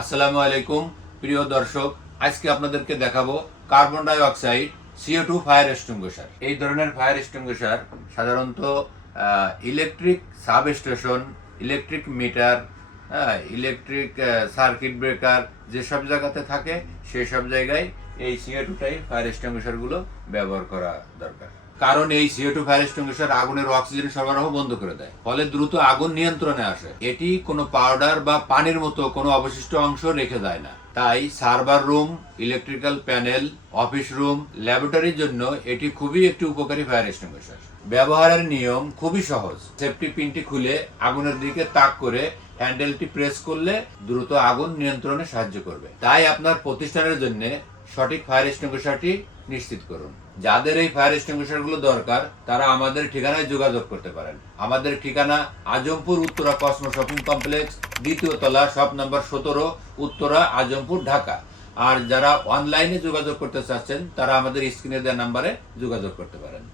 আসসালামু আলাইকুম প্রিয় দর্শক, আজকে আপনাদেরকে দেখাবো carbon die oxide CO2 fire extinguisher. এই ধরনের ফায়ার এক্সটিংগুইশার সাধারণত electric sub station, electric metre, electric circuit breaker যেসব জায়গাতে থাকে সেই সব জায়গায় এই CO2 টাইপ ফায়ার এক্সটিংগুইশারগুলো ব্যবহার করা দরকার। কারণ এই CO2 ফায়ার এক্সটিংগুইশার আগুনের অক্সিজেন সরবরাহ বন্ধ করে দেয়, ফলে দ্রুত আগুন নিয়ন্ত্রণে আসে। এটি কোনো পাউডার বা পানির মতো কোনো অবশিষ্ট অংশ রেখে দেয় না। তাই server room, electrical panel, office room, ল্যাবরেটরির জন্য এটি খুবই একটি উপকারী ফায়ার এক্সটিংগুইশার। ব্যবহারের নিয়ম খুবই সহজ। সেফটি পিনটি খুলে আগুনের দিকে তাক করে হ্যান্ডেলটি প্রেস করলে দ্রুত আগুন নিয়ন্ত্রণে সাহায্য করবে। তাই আপনার প্রতিষ্ঠানের জন্য সঠিক ফায়ার এক্সটিংগুইশারটি নিশ্চিত করুন। যাদের এই ফায়ার এক্সটিংগুইশার গুলো দরকার তারা আমাদের ঠিকানায় যোগাযোগ করতে পারেন। আমাদের ঠিকানা Azampur Uttara Cosmo shopping complex, দ্বিতীয় তলা, শপ নাম্বার 17, উত্তরা, আজমপুর, ঢাকা। আর যারা অনলাইনে যোগাযোগ করতে চাচ্ছেন তারা আমাদের স্ক্রিনে দেওয়া নাম্বারে যোগাযোগ করতে পারেন।